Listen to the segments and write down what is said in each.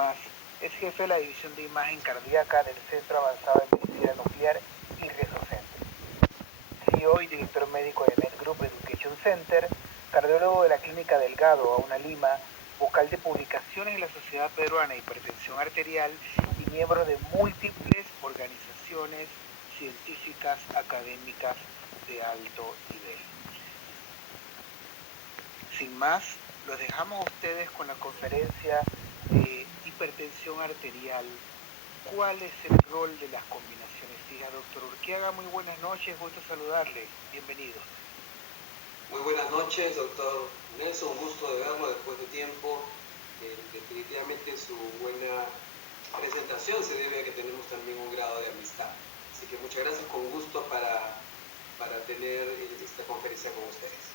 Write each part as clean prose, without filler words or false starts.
Más es jefe de la división de imagen cardíaca del Centro Avanzado de Medicina Nuclear y Resocentro. CEO y director médico de Med Group Education Center, cardiólogo de la Clínica Delgado, Auna Lima, vocal de publicaciones en la Sociedad Peruana de Hipertensión Arterial y miembro de múltiples organizaciones científicas académicas de alto nivel. Sin más, los dejamos a ustedes con la conferencia de hipertensión arterial. ¿Cuál es el rol de las combinaciones? Siga, doctor Urquiaga, muy buenas noches, gusto saludarle, bienvenido. Muy buenas noches, doctor Nelson, un gusto de verlo después de tiempo. Definitivamente su buena presentación se debe a que tenemos también un grado de amistad. Así que muchas gracias, con gusto para tener esta conferencia con ustedes.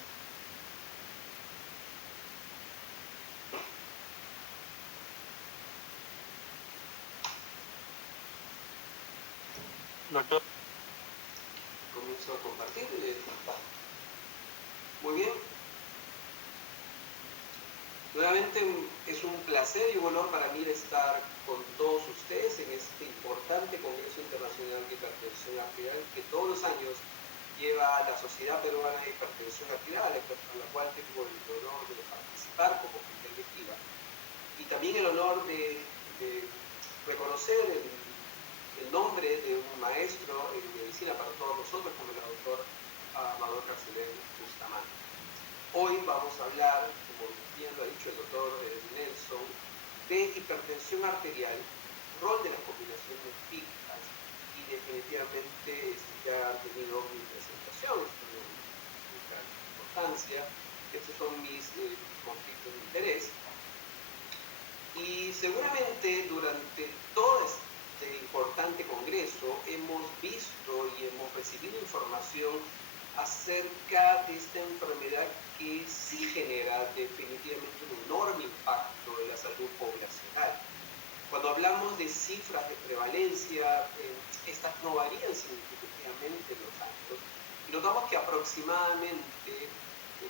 Doctor. Comienzo a compartir. Muy bien. Nuevamente es un placer y un honor para mí estar con todos ustedes en este importante Congreso Internacional de Hipertensión Arterial que todos los años lleva la Sociedad Peruana de Hipertensión Arterial, a la cual tengo el honor de participar como gente directiva. Y también el honor de reconocer el nombre de un maestro en medicina para todos nosotros, como el doctor Amador Carcelén Bustamante. Hoy vamos a hablar, como bien lo ha dicho el doctor Nelson, de hipertensión arterial, rol de las combinaciones físicas, y definitivamente ya han tenido mi presentación, esto de mucha importancia. Estos son mis conflictos de interés. Y seguramente durante todo este importante congreso hemos visto y hemos recibido información acerca de esta enfermedad que sí genera definitivamente un enorme impacto en la salud poblacional. Cuando hablamos de cifras de prevalencia, estas no varían significativamente en los años. Y notamos que aproximadamente,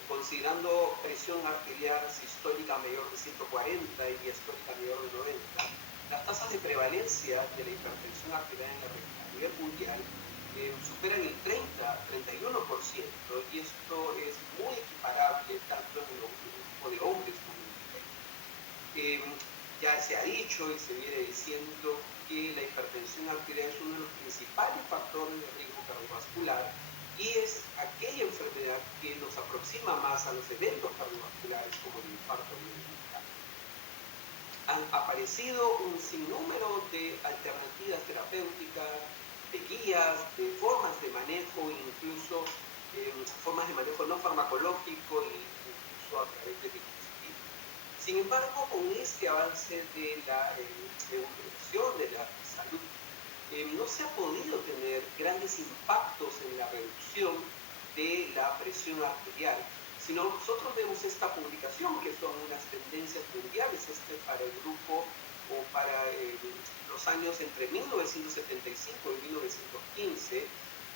considerando presión arterial sistólica mayor de 140 y diastólica mayor de 90, las tasas de prevalencia de la hipertensión arterial a nivel mundial superan el 30-31%, y esto es muy equiparable tanto en el grupo de hombres como en mujeres. Ya se ha dicho y se viene diciendo que la hipertensión arterial es uno de los principales factores de riesgo cardiovascular y es aquella enfermedad que nos aproxima más a los eventos cardiovasculares como el infarto miocardial. Han aparecido un sinnúmero de alternativas terapéuticas, de guías, de formas de manejo, incluso formas de manejo no farmacológico e incluso a través de dispositivos. Sin embargo, con este avance de la evolución de la salud, no se ha podido tener grandes impactos en la reducción de la presión arterial. Si nosotros vemos esta publicación, que son unas tendencias mundiales, para el grupo o para los años entre 1975 y 1915,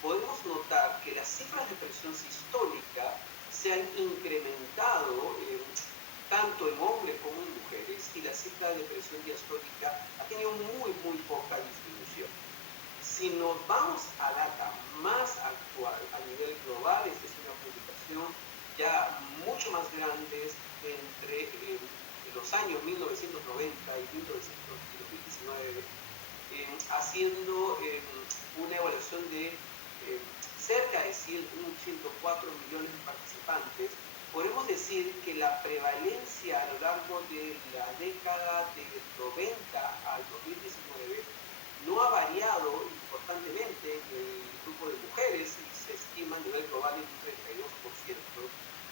podemos notar que las cifras de presión sistólica se han incrementado tanto en hombres como en mujeres, y la cifra de presión diastólica ha tenido muy poca disminución. Si nos vamos a data más actual a nivel global, esta es una publicación ya mucho más grande entre los años 1990 y 2019, haciendo una evaluación de cerca de 104 millones de participantes. Podemos decir que la prevalencia a lo largo de la década del 90 al 2019 no ha variado importantemente en el grupo de mujeres, y se estima a nivel global en un 32%.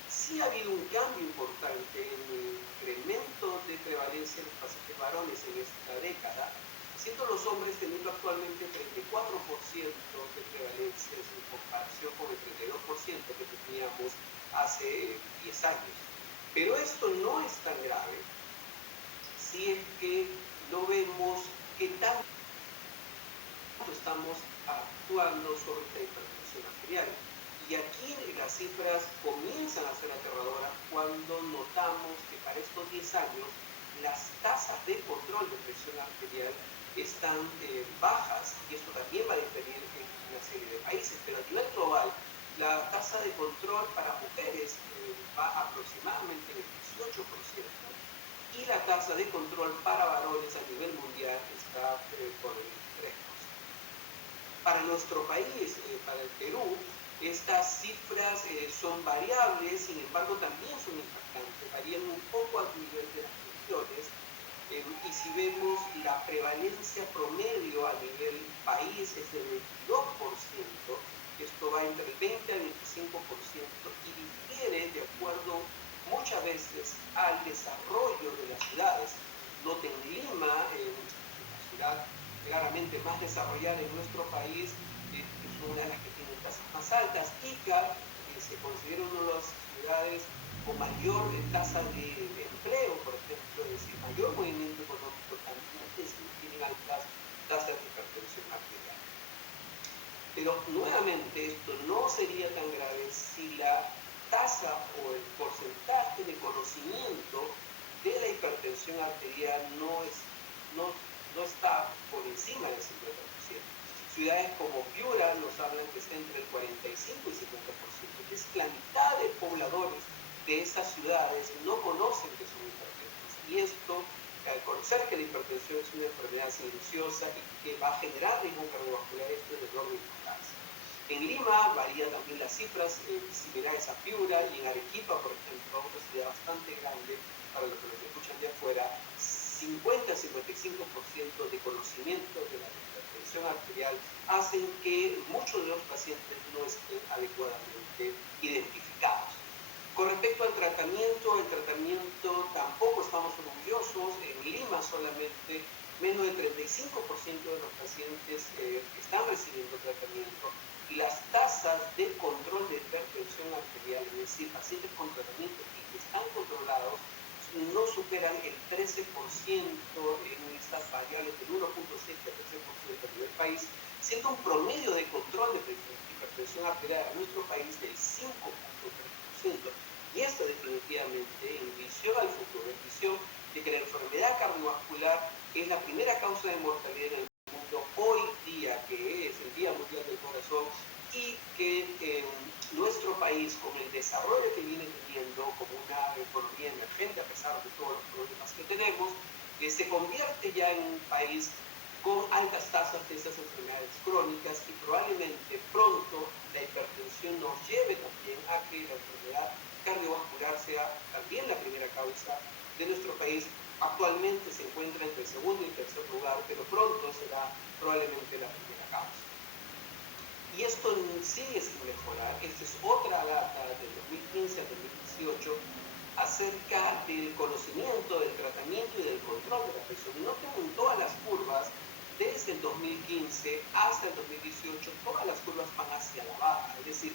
Sí ha habido un cambio importante en el incremento de prevalencia de los pacientes varones en esta década, siendo los hombres teniendo actualmente 34% de prevalencia en comparación con el 32% que teníamos hace 10 años. Pero esto no es tan grave si es que no vemos qué tanto estamos actuando sobre esta hipertensión arterial. Y aquí las cifras comienzan a ser aterradoras cuando notamos que para estos 10 años las tasas de control de presión arterial están bajas, y esto también va a diferir en una serie de países, pero a nivel global la tasa de control para mujeres va aproximadamente en el 18%, y la tasa de control para varones a nivel mundial está por el 23%. Para nuestro país, para el Perú, estas cifras son variables, sin embargo también son impactantes, varían un poco a nivel de las regiones, y si vemos la prevalencia promedio a nivel país es del 22%, esto va entre el 20 al 25% y difiere de acuerdo muchas veces al desarrollo de las ciudades. Noten Lima, la ciudad claramente más desarrollada en nuestro país, es una de las que tiene tasas más altas. Ica se considera una de las ciudades con mayor tasa de empleo, por ejemplo, es decir, mayor movimiento económico, también tienen altas tasas de hipertensión arterial. Pero nuevamente esto no sería tan grave si la tasa o el porcentaje de conocimiento de la hipertensión arterial no está por encima del 50%. Ciudades como Piura nos hablan que está entre el 45 y 50%, que es la mitad de pobladores de esas ciudades no conocen que son hipertensos. Y esto, al conocer que la hipertensión es una enfermedad silenciosa y que va a generar riesgo cardiovascular, esto es de enorme importancia. En Lima varían también las cifras similares a Piura, y en Arequipa, por ejemplo, otra ciudad bastante grande, para los que nos escuchan de afuera, 50-55% de conocimiento de la hipertensión arterial hacen que muchos de los pacientes no estén adecuadamente identificados. Con respecto al tratamiento, el tratamiento tampoco estamos orgullosos. En Lima solamente menos del 35% de los pacientes están recibiendo tratamiento, y las tasas de control de hipertensión arterial, es decir, pacientes con tratamiento y que están controlados, no superan el 13% en estas variables del 1.6 al 13% a nivel país, siendo un promedio de control de hipertensión arterial en nuestro país del 5.3%. Y esto definitivamente, en visión al futuro, en visión de que la enfermedad cardiovascular es la primera causa de mortalidad en el mundo hoy día, que es el Día Mundial del Corazón, y que nuestro país, con el desarrollo que viene teniendo como una economía emergente, a pesar de todos los problemas que tenemos, se convierte ya en un país con altas tasas de esas enfermedades crónicas, y probablemente pronto la hipertensión nos lleve también a que la enfermedad cardiovascular sea también la primera causa de nuestro país. Actualmente se encuentra entre el segundo y el tercer lugar, pero pronto será probablemente la primera causa. Y esto sigue sin mejorar. Esta es otra data del 2015 al 2018 acerca del conocimiento, del tratamiento y del control de la presión. Y noten en todas las curvas, desde el 2015 hasta el 2018, todas las curvas van hacia la baja. Es decir,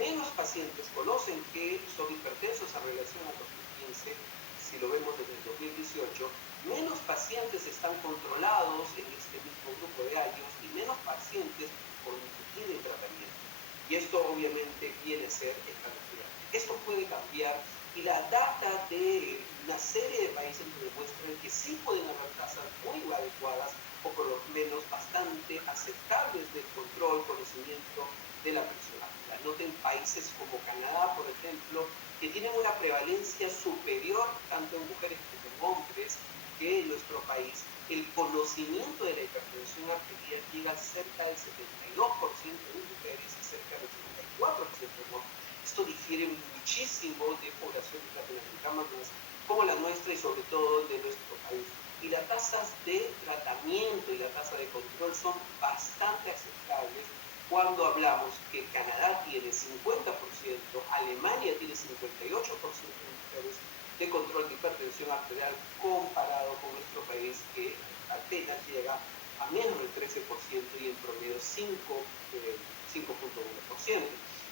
menos pacientes conocen que son hipertensos en relación al 2015, si lo vemos desde el 2018, menos pacientes están controlados en este mismo grupo de años, y menos pacientes tienen tratamiento. Y esto obviamente viene a ser escalofriante. Esto puede cambiar, y la data de una serie de países nos demuestran que sí pueden haber tasas muy adecuadas, o por lo menos bastante aceptables de control, conocimiento de la presión arterial. Noten países como Canadá, por ejemplo, que tienen una prevalencia superior tanto en mujeres como en hombres que en nuestro país. El conocimiento de la hipertensión arterial llega a cerca del 72% de mujeres y cerca del 84% de hombres. Esto difiere muchísimo de poblaciones latinoamericanas como la nuestra, y sobre todo de nuestro país. Y las tasas de tratamiento y la tasa de control son bastante aceptables cuando hablamos que Canadá tiene 50%, Alemania tiene 58% de mujeres de control de hipertensión arterial, comparado con nuestro país, que apenas llega a menos del 13% y en promedio 5.1%.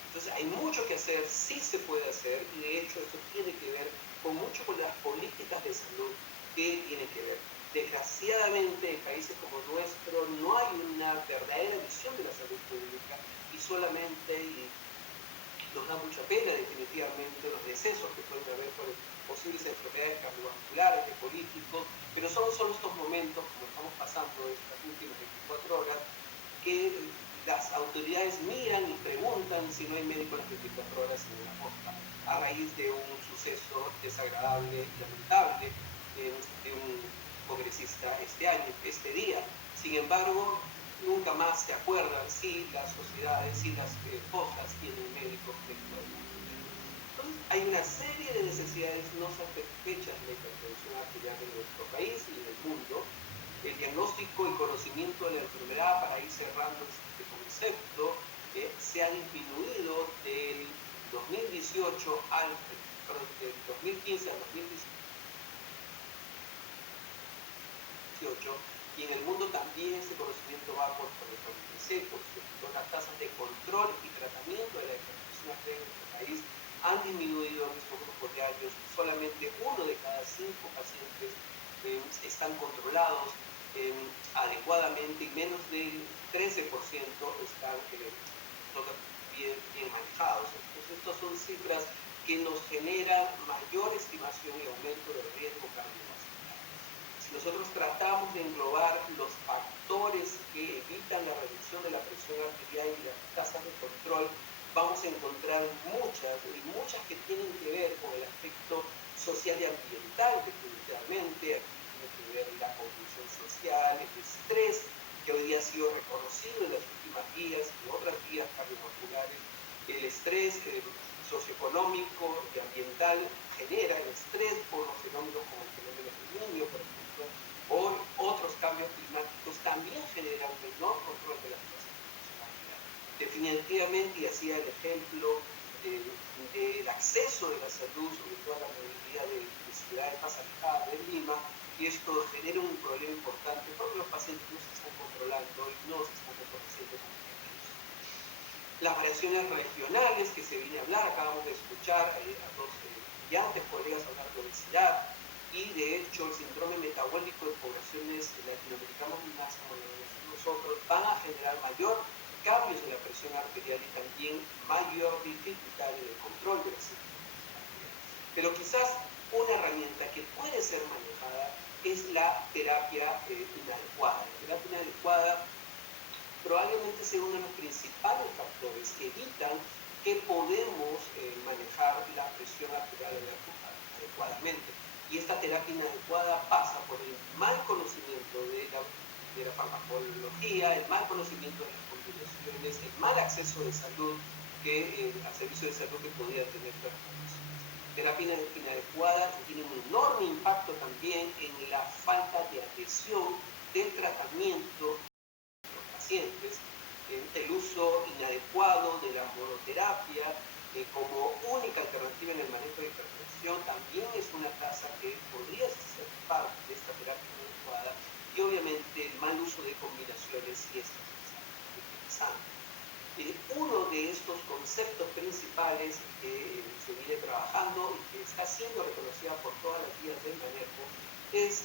Entonces hay mucho que hacer, sí se puede hacer, y de hecho eso tiene que ver con mucho con las políticas de salud que tienen que ver. Desgraciadamente en países como nuestro no hay una verdadera visión de la salud pública, y solamente Nos da mucha pena definitivamente los decesos que pueden haber por posibles enfermedades cardiovasculares, de políticos, pero son solo estos momentos, como estamos pasando estas últimas 24 horas, que las autoridades miran y preguntan si no hay médico en las 24 horas en una costa, a raíz de un suceso desagradable y lamentable de un congresista este día. Sin embargo, nunca más se acuerdan si las sociedades, si las cosas tienen médicos que pueden atender. Entonces, hay una serie de necesidades no satisfechas de la hipertensión arterial en nuestro país y en el mundo. El diagnóstico y conocimiento de la enfermedad, para ir cerrando este concepto, se ha disminuido del 2018 del 2015 al 2018, y en el mundo también este conocimiento va por el 36%. Las tasas de control y tratamiento de la hipertensión arterial en nuestro país han disminuido en estos grupos de años. Solamente 1 de cada 5 pacientes están controlados adecuadamente, y menos del 13% están bien manejados. Entonces, estas son cifras que nos generan mayor estimación y aumento del riesgo cardiovascular. Si nosotros tratamos de englobar los factores que evitan la reducción de la presión arterial y las tasas de control, vamos a encontrar muchas que tienen que ver con el aspecto social y ambiental, definitivamente. Tiene que ver la condición social, el estrés, que hoy día ha sido reconocido en las últimas guías y otras guías cardiovasculares. El estrés socioeconómico y ambiental genera el estrés por los fenómenos como el fenómeno del Niño, por ejemplo, o otros cambios climáticos también generan un menor control de las tasas de presión arterial. Definitivamente, y hacía el ejemplo del acceso de la salud, sobre todo a la movilidad de ciudades más alejadas de Lima, y esto genera un problema importante porque los pacientes no se están controlando y no se están reconociendo como aquellos. Las variaciones regionales que se viene a hablar, acabamos de escuchar a dos brillantes colegas hablar de obesidad, y de hecho el síndrome metabólico de poblaciones latinoamericanas más como nosotros van a generar mayor cambios en la presión arterial y también mayor dificultad en el control de la presión arterial. Pero quizás una herramienta que puede ser manejada es la terapia inadecuada. La terapia inadecuada probablemente sea uno de los principales factores que evitan que podemos manejar la presión arterial adecuadamente. Y esta terapia inadecuada pasa por el mal conocimiento de la farmacología, el mal conocimiento de las combinaciones, el mal acceso de salud al servicio de salud que podría tener las combinaciones. Terapia inadecuada tiene un enorme impacto también en la falta de adhesión del tratamiento de los pacientes, el uso inadecuado de la monoterapia como única alternativa en el manejo de hipertensión también es una tasa que podría ser parte de esta terapia inadecuada, y obviamente el mal uso de combinaciones y estas que estamos utilizando. Uno de estos conceptos principales que se viene trabajando y que está siendo reconocida por todas las guías del manejo es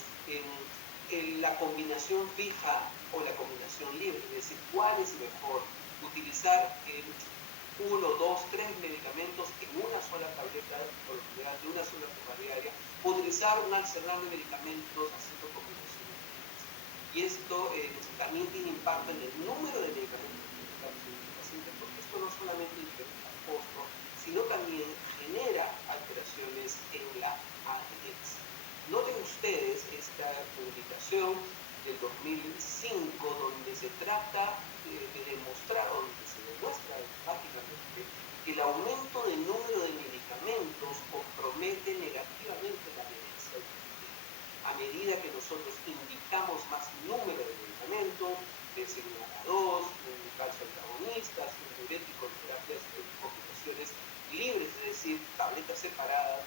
la combinación fija o la combinación libre, es decir, cuál es mejor utilizar 1, 2, 3 medicamentos en una sola tableta, por lo general de una sola toma diaria, o utilizar un arsenal de medicamentos haciendo combinaciones libres. Y esto también tiene impacto en el número de medicamentos porque esto no solamente incrementa el costo, sino también genera alteraciones en la adherencia. Noten ustedes esta publicación del 2005 donde se trata de demostrar, o donde se demuestra enfáticamente que el aumento del número de medicamentos compromete negativamente la adherencia al tratamiento. A medida que nosotros indicamos más número de medicamentos, SGLT2, calcio antagonistas, un diurético en terapias de combinaciones libres, es decir, tabletas separadas,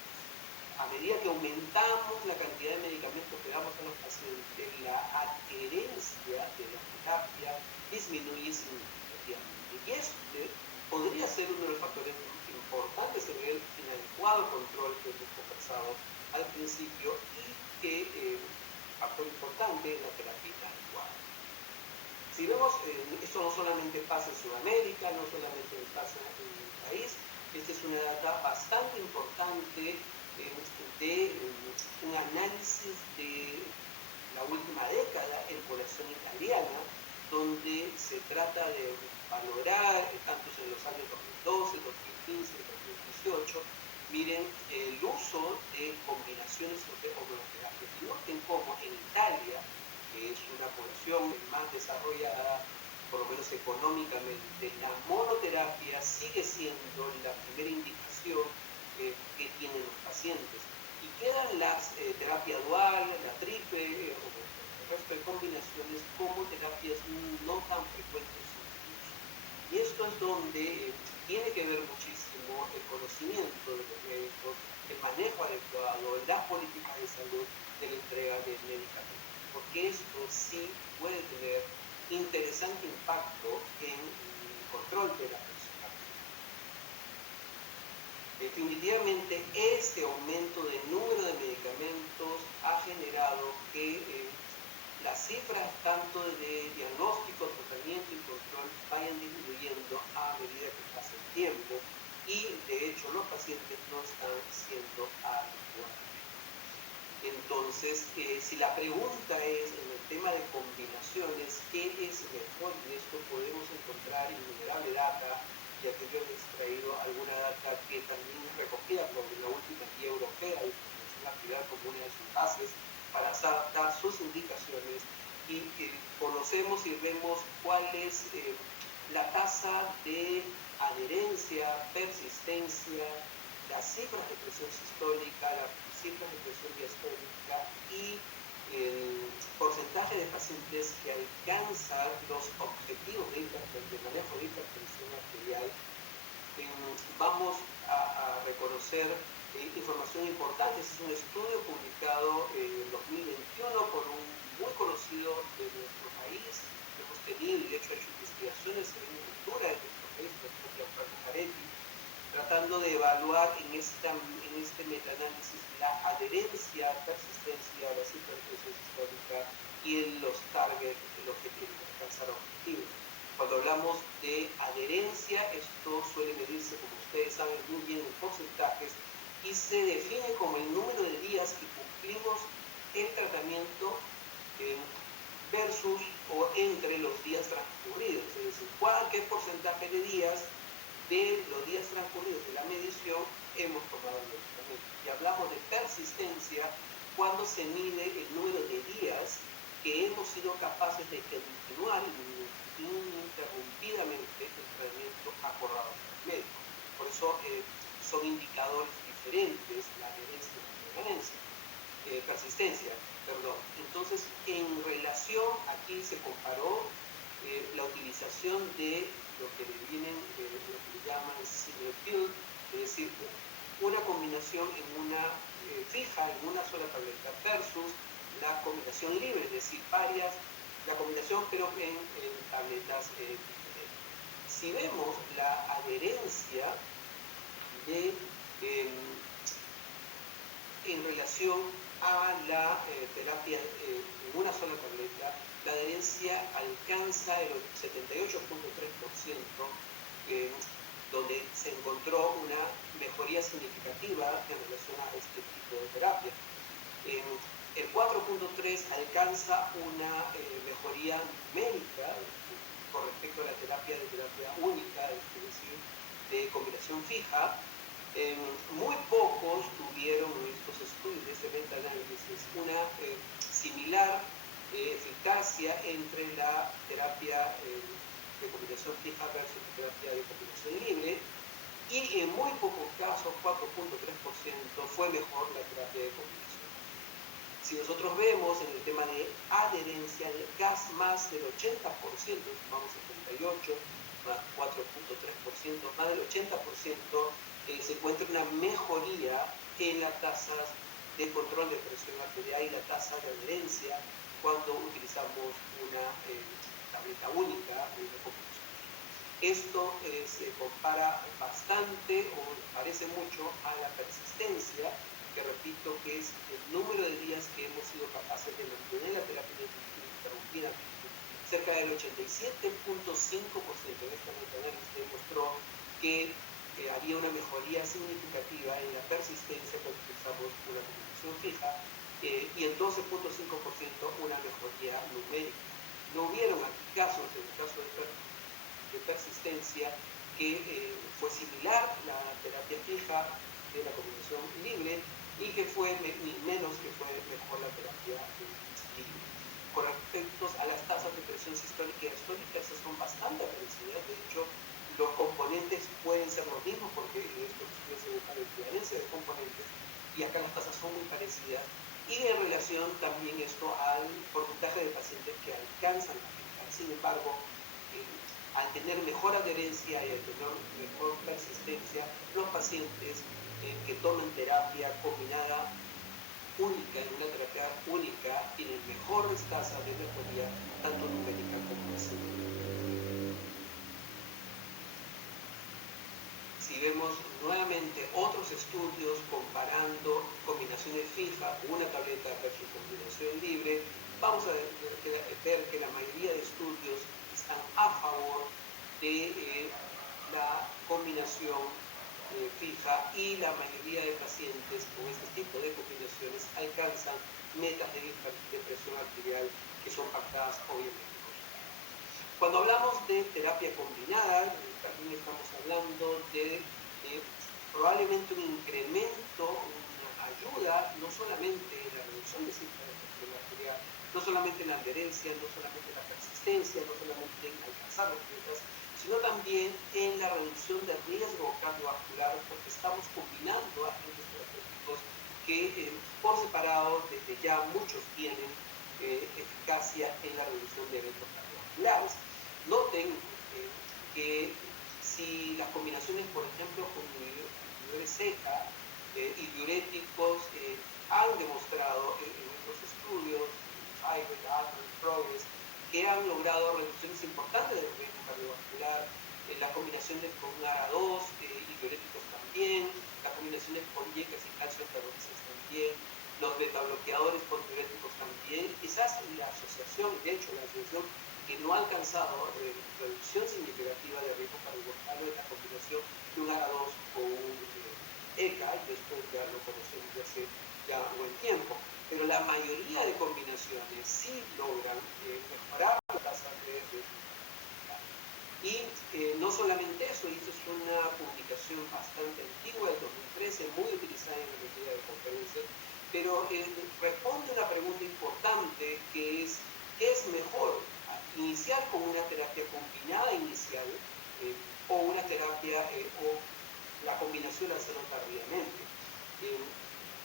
a medida que aumentamos la cantidad de medicamentos que damos a los pacientes, la adherencia de la terapia disminuye significativamente. Y este podría ser uno de los factores importantes en el inadecuado control que hemos conversado al principio, y que factor importante en la terapia inadecuada. Si vemos, esto no solamente pasa en Sudamérica, no solamente pasa en el país, Esta es una data bastante importante de un análisis de la última década en población italiana, donde se trata de valorar, tanto en los años 2012, 2015, 2018, miren el uso de combinaciones de hormonoterapias. Y noten cómo en Italia, que es una población más desarrollada, por lo menos económicamente, la monoterapia sigue siendo la primera indicación que tienen los pacientes. Y quedan las terapia dual, la triple o el resto de combinaciones como terapias no tan frecuentes en su uso. Y esto es donde tiene que ver muchísimo el conocimiento de los médicos, el manejo adecuado, las políticas de salud de la entrega de medicamentos, porque esto sí puede tener interesante impacto en el control de la persona. Definitivamente este aumento del número de medicamentos ha generado que las cifras tanto de diagnóstico, tratamiento y control vayan disminuyendo a medida que pasa el tiempo y de hecho los pacientes no están siendo adecuados. Entonces, si la pregunta es en el tema de combinaciones, ¿qué es mejor? En esto podemos encontrar innumerable data, ya que yo he extraído alguna data que también es recogida por la última guía europea de información actividad como una de sus bases para dar sus indicaciones y conocemos y vemos cuál es la tasa de adherencia, persistencia, las cifras de presión sistólica, las cifras de presión diastólica y el porcentaje de pacientes que alcanzan los objetivos de manejo de hipertensión arterial. Vamos a reconocer información importante. Este es un estudio publicado en 2021 por un muy conocido de nuestro país. Hemos tenido, y de hecho, hecho investigaciones en cultura de nuestro país, el doctor Gianfranco Paretti, tratando de evaluar en este metaanálisis la adherencia, persistencia a la hipertensión sistólica y en los targets, el objetivo, alcanzar objetivos. Cuando hablamos de adherencia, esto suele medirse, como ustedes saben muy bien, en porcentajes y se define como el número de días que cumplimos el tratamiento versus o entre los días transcurridos, es decir, qué porcentaje de días de los días transcurridos de la medición hemos tomado el medicamento. Y hablamos de persistencia cuando se mide el número de días que hemos sido capaces de continuar ininterrumpidamente el tratamiento acordado por el médico. Por eso son indicadores diferentes la adherencia y la permanencia. Persistencia, perdón. Entonces, en relación, aquí se comparó la utilización de lo que le vienen, lo que le llaman single pill, es decir, una combinación en una fija, en una sola tableta, versus la combinación libre, es decir, varias, la combinación pero en tabletas diferentes. Si vemos la adherencia de en relación a la terapia en una sola tableta, la adherencia alcanza el 78.3%, donde se encontró una mejoría significativa en relación a este tipo de terapia. El 4.3 alcanza una mejoría numérica con respecto a la terapia única, es decir, de combinación fija. Muy pocos tuvieron en estos estudios de este metaanálisis una similar eficacia entre la terapia de combinación fija versus la terapia de combinación libre, y en muy pocos casos, 4.3%, fue mejor la terapia de combinación. Si nosotros vemos en el tema de adherencia, más del 80%, vamos a 78, más 4.3%, más del 80%, se encuentra una mejoría en las tasas de control de presión arterial y la tasa de adherencia cuando utilizamos una tableta única de una combinación. Esto se compara bastante o parece mucho a la persistencia, que repito que es el número de días que hemos sido capaces de mantener la terapia ininterrumpidamente. Cerca del 87.5% de esta metaanálisis demostró que había una mejoría significativa en la persistencia cuando utilizamos una combinación fija y en 12.5% una mejoría numérica. No hubieron casos, en el caso de persistencia, que fue similar la terapia fija de la combinación libre y que fue menos que fue mejor la terapia libre. Con respecto a las tasas de presión sistólica y diastólica, esas son bastante parecidas. De hecho, los componentes pueden ser los mismos porque en estos estudios se busca la equivalencia de componentes y acá las tasas son muy parecidas. Y en relación también esto al porcentaje de pacientes que alcanzan la fija. Sin embargo, al tener mejor adherencia y al tener mejor persistencia, los pacientes que toman terapia combinada única, en una terapia única, tienen mejores tasas de mejoría, tanto numérica como pasiva. Si vemos nuevamente otros estudios comparando combinaciones fijas con una tableta versus combinación libre, vamos a ver que la mayoría de estudios están a favor de la combinación fija y la mayoría de pacientes con este tipo de combinaciones alcanzan metas de presión arterial que son pactadas obviamente. Cuando hablamos de terapia combinada, también estamos hablando de probablemente un incremento, una ayuda, no solamente en la reducción de síntomas de presión arterial, no solamente en la adherencia, no solamente en la persistencia, no solamente en alcanzar las metas, sino también en la reducción del riesgo cardiovascular, porque estamos combinando agentes terapéuticos que por separado desde ya muchos tienen eficacia en la reducción de eventos cardiovasculares. Noten que si las combinaciones, por ejemplo, con inhibidores Z y diuréticos han demostrado en otros estudios, Cyber, Atlas, Progress, que han logrado reducciones importantes del riesgo cardiovascular, las combinaciones con ARA2 y diuréticos también, las combinaciones con yecas y calcio antagonistas también, los beta bloqueadores con diuréticos también, quizás la asociación, de hecho la asociación que no ha alcanzado reducción significativa de riesgo cardiovascular en la combinación de un ARA2 con un ECA, y esto ya lo conocemos desde hace ya un buen tiempo. Pero la mayoría de combinaciones sí logran mejorar la tasa de riesgo cardiovascular. Y no solamente eso, esta es una publicación bastante antigua, del 2013, muy utilizada en la mayoría de conferencias, pero responde a una pregunta importante que es, ¿qué es mejor? Iniciar con una terapia combinada inicial o una terapia o la combinación hacerlo tardíamente.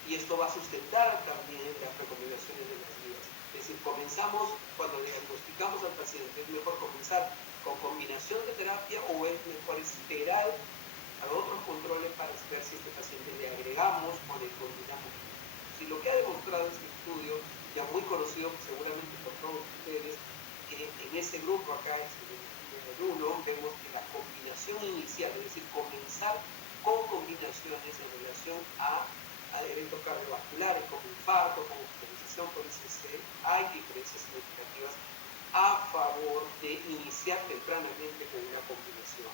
Y esto va a sustentar también las recomendaciones de las guías. Es decir, comenzamos, cuando diagnosticamos al paciente, es mejor comenzar con combinación de terapia o es mejor esperar a otros controles para ver si a este paciente le agregamos o le combinamos. Si lo que ha demostrado este estudio, ya muy conocido seguramente por todos ustedes, en ese grupo acá, en el 1, vemos que la combinación inicial, es decir, comenzar con combinaciones en relación a eventos cardiovasculares como infarto, como hospitalización por ICC, hay diferencias significativas a favor de iniciar tempranamente con una combinación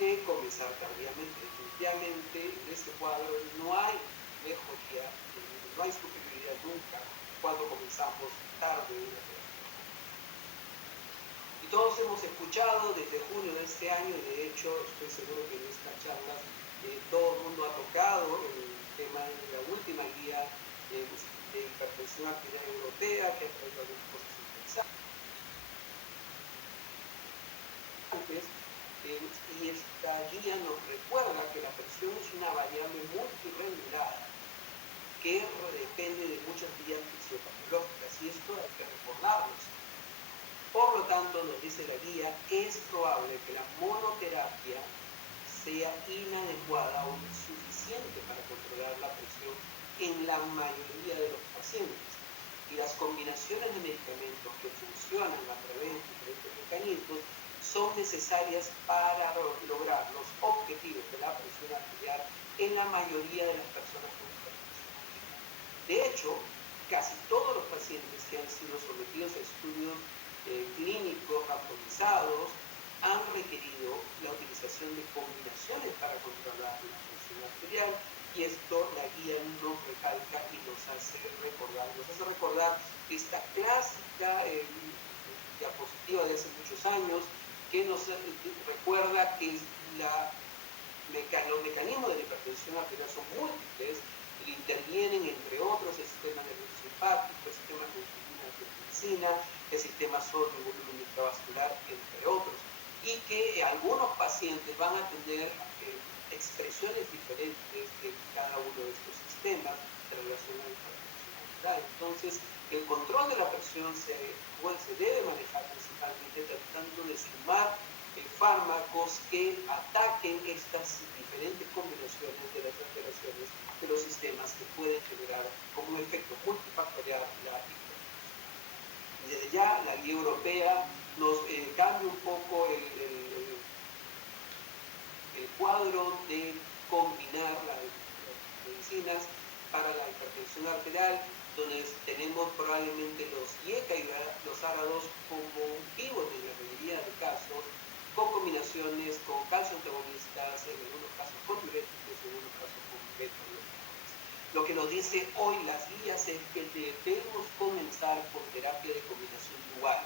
que comenzar tardíamente. Definitivamente en este cuadro no hay mejoría, no hay superioridad nunca cuando comenzamos tarde una terapia. Y todos hemos escuchado desde junio de este año, y de hecho estoy seguro que en estas charlas todo el mundo ha tocado el tema de la última guía de hipertensión arterial europea que ha traído algunas cosas interesantes. Y esta guía nos recuerda que la presión es una variable multirregulada que depende de muchas vías fisiopatológicas, y esto hay que recordarlo. Por lo tanto, nos dice la guía, es probable que la monoterapia sea inadecuada o insuficiente para controlar la presión en la mayoría de los pacientes. Y las combinaciones de medicamentos que funcionan a través de diferentes mecanismos son necesarias para lograr los objetivos de la presión arterial en la mayoría de las personas con hipertensión arterial. De hecho, casi todos los pacientes que han sido sometidos a estudios clínicos randomizados han requerido la utilización de combinaciones para controlar Y esto la guía nos recalca y nos hace recordar esta clásica diapositiva de hace muchos años que nos recuerda que los mecanismos de la hipertensión arterial son múltiples, intervienen entre otros el sistema nervioso simpático, el sistema angiotensina, el sistema sodio y volumen intravascular, entre otros, y que algunos pacientes van a tener expresiones diferentes de cada uno de estos sistemas en relación a la hipertensión arterial. Entonces, el control de la presión se debe manejar principalmente tratando de sumar fármacos que ataquen estas diferentes combinaciones de las alteraciones de los sistemas que pueden generar como un efecto multifactorial la hipertensión. Desde ya la guía europea nos cambia un poco el cuadro de combinar las medicinas para la hipertensión arterial, donde tenemos probablemente los IECA y los ARA2 como pívot en la mayoría de casos, con combinaciones con calcio antagonistas, en algunos casos con diuréticos, en algunos casos con beta-bloqueadores. Lo que nos dice hoy las guías es que debemos comenzar con terapia de combinación dual.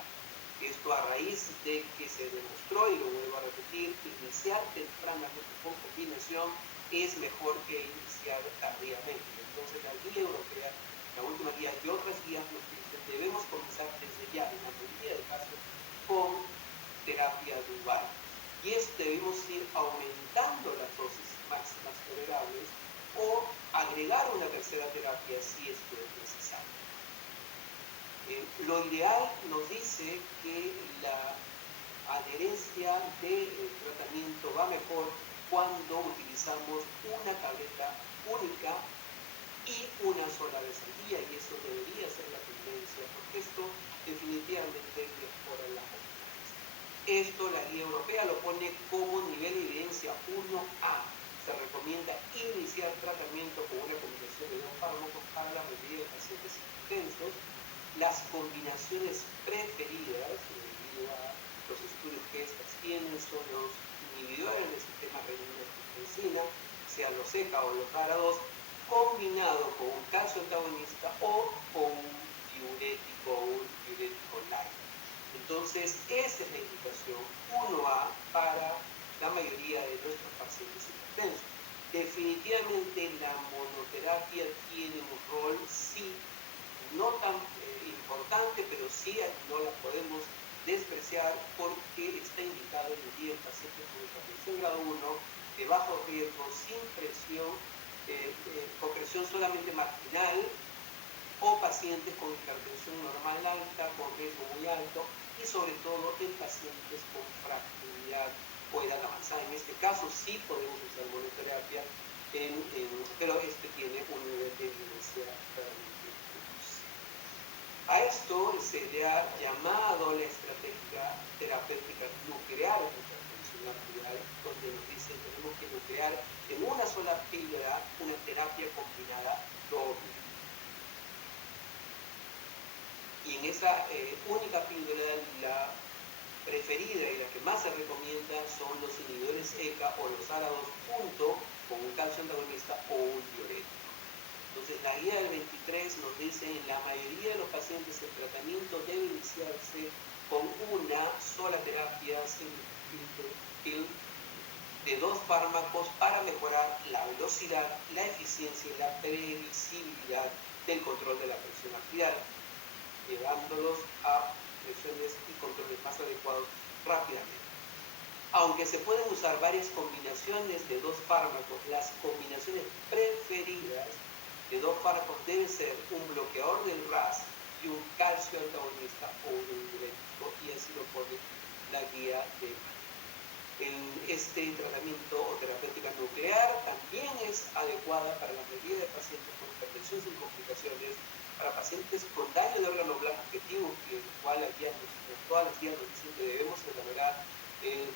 Esto a raíz de que se demostró, y lo vuelvo a repetir, que iniciar tempranamente con combinación es mejor que iniciar tardíamente. Entonces la guía europea, la última guía y otras guías nos dicen que debemos comenzar desde ya, en la mayoría de casos, con terapia dual. Y debemos ir aumentando las dosis máximas tolerables o agregar una tercera terapia si esto es necesario. Lo ideal nos dice que la adherencia del tratamiento va mejor cuando utilizamos una tableta única y una sola vez al día, y eso debería ser la tendencia, porque esto definitivamente mejora la competencia. Esto la guía europea lo pone como nivel de evidencia 1A. Se recomienda iniciar tratamiento con una combinación de dos fármacos para la mayoría de pacientes hipertensos. Las combinaciones preferidas, debido a los estudios que estas tienen, son los inhibidores del sistema renina-angiotensina, sean los ECA o los ARA2, combinado con un calcio antagonista o con un diurético o un diurético light. Entonces, esa es la indicación 1A para la mayoría de nuestros pacientes hipertensos. Definitivamente la monoterapia tiene un rol, sí, no tan importante, pero sí no la podemos despreciar porque está indicado en día en pacientes con hipertensión grado 1, de bajo riesgo, sin presión, con presión solamente marginal, o pacientes con hipertensión normal alta, con riesgo muy alto, y sobre todo en pacientes con fragilidad o edad avanzada. En este caso sí podemos usar monoterapia, pero tiene un nivel de evidencia realmente reducido. A esto se le ha llamado la estrategia terapéutica nuclear de hipertensión arterial, donde nos dicen que tenemos que nuclear en una sola píldora una terapia combinada doble. Y en esa única píldora, la preferida y la que más se recomienda son los inhibidores ECA o los ARA2 junto con un calcio antagonista o un diurético. Entonces, la guía del 23 nos dice en la mayoría de los pacientes el tratamiento debe iniciarse con una sola terapia de dos fármacos para mejorar la velocidad, la eficiencia y la previsibilidad del control de la presión arterial, llevándolos a presiones y controles más adecuados rápidamente. Aunque se pueden usar varias combinaciones de dos fármacos, las combinaciones preferidas de dos fármacos deben ser un bloqueador del RAS y un calcio antagonista o un diurético, y así lo pone la guía de este tratamiento o terapéutica nuclear. También es adecuada para la mayoría de pacientes con hipertensión sin complicaciones, para pacientes con daño de órgano blanco objetivo, que todas las guías nos dicen que debemos elaborar el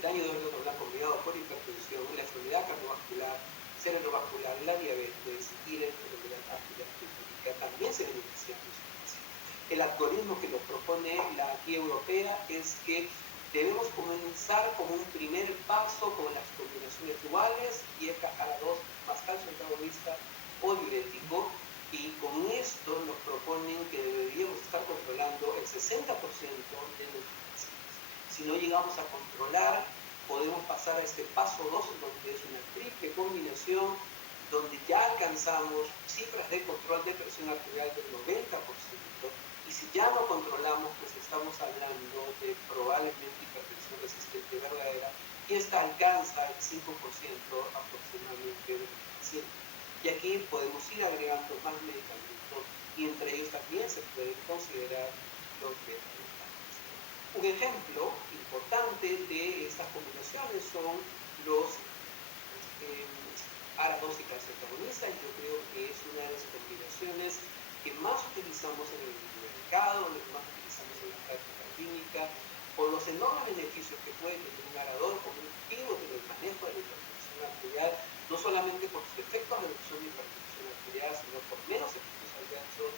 daño de órgano blanco mediado por hipertensión, la enfermedad cardiovascular, cerebrovascular, la diabetes y la enfermedad arterial también se benefician de su paciente. El algoritmo que nos propone la guía europea es que Debemos comenzar como un primer paso con las combinaciones duales, IECA-ARA2 más calcio antagonista o diurético, y con esto nos proponen que deberíamos estar controlando el 60% de nuestros pacientes. Si no llegamos a controlar, podemos pasar a este paso 2, donde es una triple combinación, donde ya alcanzamos cifras de control de presión arterial del 90%, y si ya no controlamos, pues estamos hablando de probablemente hipertensión resistente verdadera, y esta alcanza el 5% aproximadamente de los pacientes. Y aquí podemos ir agregando más medicamentos, y entre ellos también se pueden considerar los beta-bloqueadores. Un ejemplo importante de estas combinaciones son los ARA2 y calcio antagonista. Yo creo que es una de las combinaciones que más utilizamos en el mercado, lo que más utilizamos en la práctica clínica, por los enormes beneficios que puede tener un arador como un pivot en el manejo de la hipertensión arterial, no solamente por sus efectos de reducción de hipertensión arterial, sino por menos efectos adversos,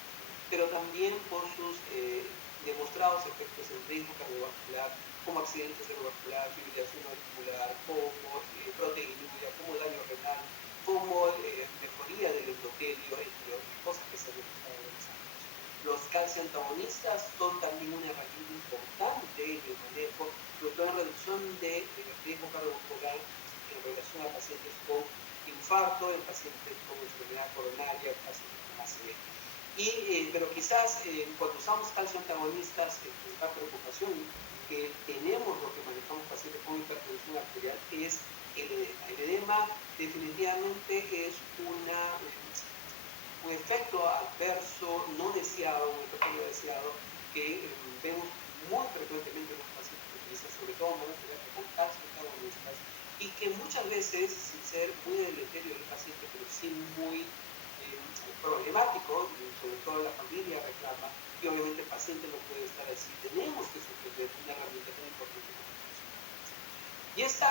pero también por sus demostrados efectos en riesgo cardiovascular, como accidentes cerebrovasculares, fibrilación auricular, como proteinuria, como daño renal, como mejoría del endotelio, entre otras cosas que se han demostrado en los años. Los calcio antagonistas son también una herramienta importante en el manejo, sobre todo en reducción de riesgo cardiovascular en relación a pacientes con infarto, en pacientes con enfermedad coronaria, pacientes con ACV. Pero quizás cuando usamos calcio antagonistas, la preocupación que tenemos los que manejamos pacientes con hipertensión arterial es el edema. El edema definitivamente es un efecto adverso no deseado, un efecto no deseado que vemos muy frecuentemente en los pacientes que utilizan sobre todo monoterapia con calcio antagonistas, y que muchas veces, sin ser muy deleterio del paciente, pero sí muy problemático, sobre todo la familia reclama, y obviamente el paciente no puede estar así. Tenemos que suspender una herramienta tan importante como la calcio. Y esta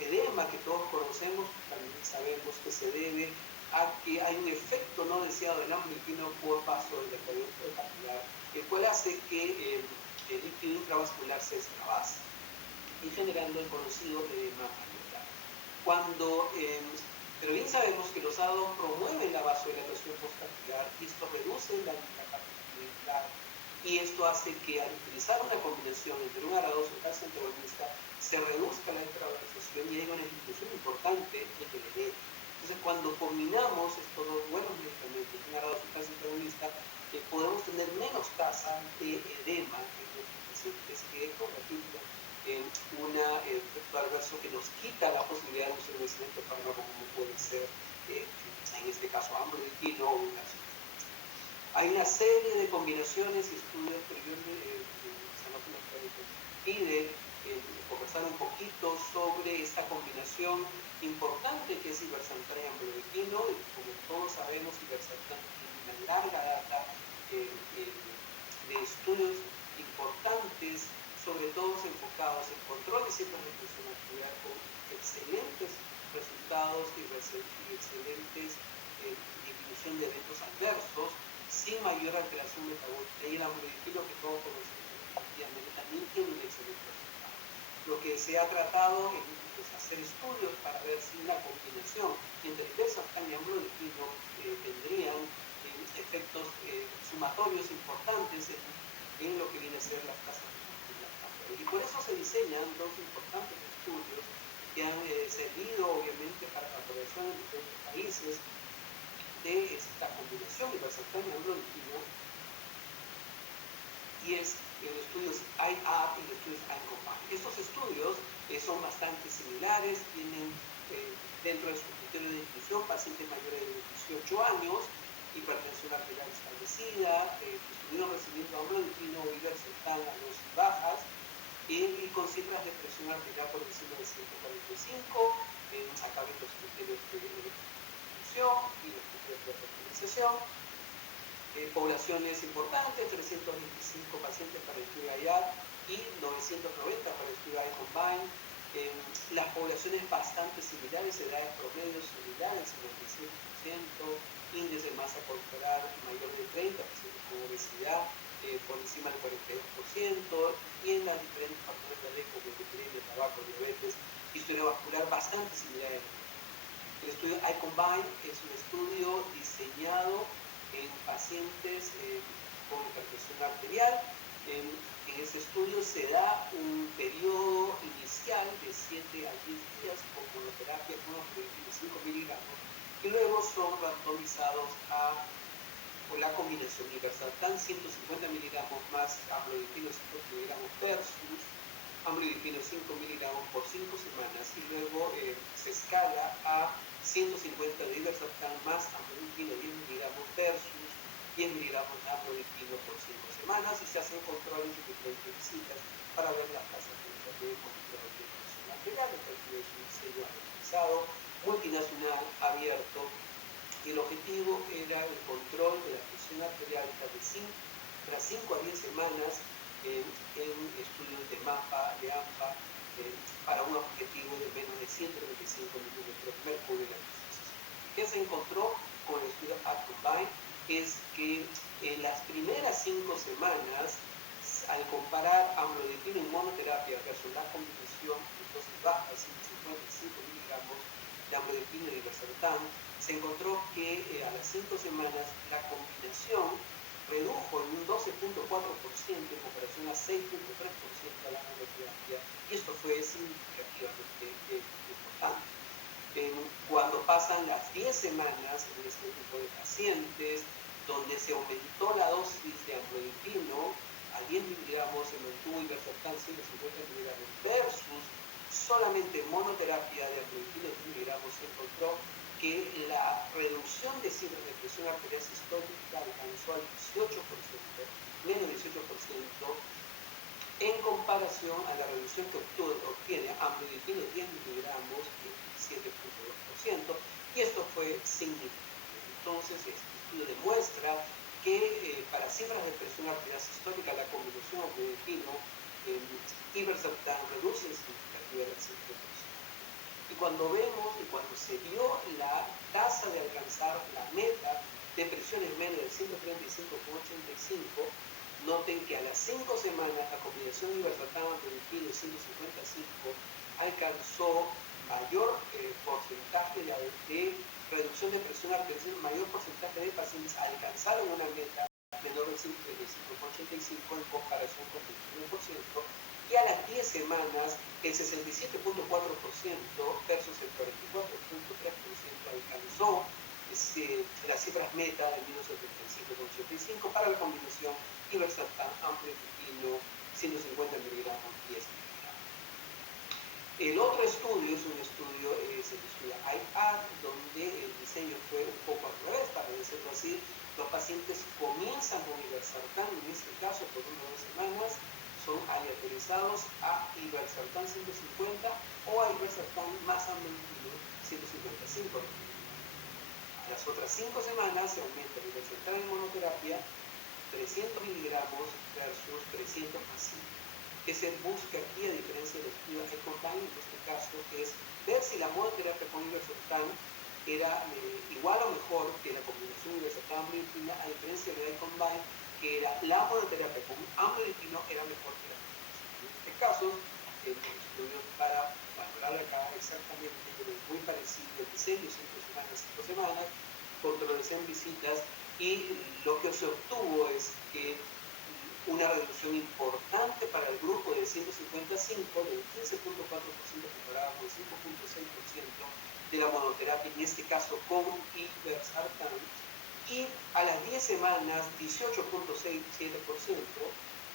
edema que todos conocemos, también sabemos que se debe a que hay un efecto no deseado del amlodipino por paso del ectodérmico capilar, el cual hace que el líquido intravascular se extravase y generando el conocido edema anular. Pero bien sabemos que los ADOs promueven la vasodilatación postcapilar, y esto reduce la intracapilar, y esto hace que al utilizar una combinación entre un ARA2 y un calcio antagonista se reduzca la intravascularización y hay una disminución importante en el edema. Entonces, cuando combinamos estos dos buenos medicamentos, un ARA2 y un calcio antagonista, podemos tener menos tasa de edema en nuestros pacientes, que por ejemplo un efecto adverso que nos quita la posibilidad de usar un excelente fármaco como puede ser, en este caso, amlodipino o un calcio. Hay una serie de combinaciones y estudios, pero yo pide conversar un poquito sobre esta combinación importante que es irbesartán y amlodipino. Como todos sabemos, irbesartán tiene una larga data de estudios importantes, sobre todo enfocados en control de ciclos de presión arterial, con excelentes resultados y excelentes disminución de eventos adversos, sin mayor alteración metabólica, y el amlodipino que todos conocemos efectivamente también tiene un excelente resultado. Lo que se ha tratado es hacer estudios para ver si una combinación entre irbesartán y amlodipino tendrían efectos sumatorios importantes en lo que viene a ser las tasas de comportamiento. Y por eso se diseñan dos importantes estudios que han servido obviamente para la aprobación en diferentes países de esta combinación irbesartán y amlodipino, y es los estudios IAP y los estudios ICOMPACT. Estos estudios son bastante similares, tienen dentro de su criterio de inclusión pacientes mayores de 18 años, hipertensión arterial establecida, que estuvieron recibiendo amlodipino o irbesartán a dosis bajas, y con cifras de presión arterial por encima de 145, acá ven los criterios de inclusión y los criterios de fertilización. Poblaciones importantes, 325 pacientes para el estudio IAP y 990 para el estudio iCombine. Las poblaciones bastante similares, edades promedios similares, 56%, índice de masa corporal mayor de 30, pacientes con obesidad por encima del 42%, y en las diferentes factores de riesgo como hipertensión, tabaco, diabetes, historia vascular bastante similar. El estudio iCombine es un estudio diseñado en pacientes con hipertensión arterial. En este estudio se da un periodo inicial de 7 a 10 días con monoterapia con amlodipino de 5 miligramos y luego son randomizados a la combinación irbesartán 150 miligramos más amlodipino 5 miligramos versus amlodipino 5 miligramos por 5 semanas y luego se escala a 150 de irbesartán más amlodipino 10 miligramos versus 10 miligramos de amlodipino por 5 semanas y se hacen controles de diferentes visitas para ver las tasas de control de presión arterial. Entonces es un diseño avanzado, multinacional, abierto, y el objetivo era el control de la presión arterial tras 5 a 10 semanas en estudios de MAPA, de AMPA, para un objetivo de menos de 125 milímetros de mercurio en la dosis. ¿Qué se encontró con el estudio iCombine? Es que en las primeras 5 semanas, al comparar amlodipino en monoterapia versus la combinación de dosis bajas, 155 miligramos de amlodipino y irbesartán, se encontró que a las 5 semanas la combinación redujo en un 12.4% en comparación a 6.3% de la monoterapia, y esto fue significativamente importante. Cuando pasan las 10 semanas en este tipo de pacientes, donde se aumentó la dosis de amlodipino a 10 miligramos, se mantuvo irbesartán 150 miligramos versus solamente monoterapia de amlodipino 10 miligramos, se encontró que la reducción de cifras de presión arterial sistólica alcanzó al 18%, menos 18%, en comparación a la reducción que obtiene amlodipino 10 miligramos, 7.2%, y esto fue significativo. Entonces, este estudio demuestra que para cifras de presión arterial sistólica, la combinación amlodipino irbesartán reduce significativamente la cifra de presión. Y cuando vemos y cuando se vio la tasa de alcanzar la meta de presiones menos de 135,85, noten que a las 5 semanas la combinación irbesartán amlodipino 155 alcanzó mayor porcentaje de reducción de presión arterial, mayor porcentaje de pacientes alcanzaron una meta menor de 135,85 en comparación con el 21%, y a las 10 semanas el 67.4% versus el 44.3% alcanzó las cifras meta de menos 75,85 para la combinación irbesartán amlodipino 150 miligramos 10 miligramos. El otro estudio es el estudio IAR, donde el diseño fue un poco al revés, para decirlo así. Los pacientes comienzan con irbesartán, en este caso por 1 o 2 semanas, son aleatorizados a irbesartán 150 o a irbesartán más amlodipino 155. A las otras 5 semanas se aumenta el irbesartán en monoterapia 300 miligramos versus 300 más 5. Que se busca aquí, a diferencia del estudio iCombine, en este caso, es ver si la monoterapia con irbesartán era igual o mejor que la combinación irbesartán amlodipina, a diferencia del iCombine, que era la monoterapia con amlodipino era mejor que la combinación. En este caso, el estudio para valorar acá exactamente, pero es muy parecido, el diseño 5 semanas, 5 semanas, controles en visitas, y lo que se obtuvo es que una reducción importante para el grupo de 155, del 15.4% comparado con el 5.6% de la monoterapia, en este caso con irbesartán, y a las 10 semanas 18.67%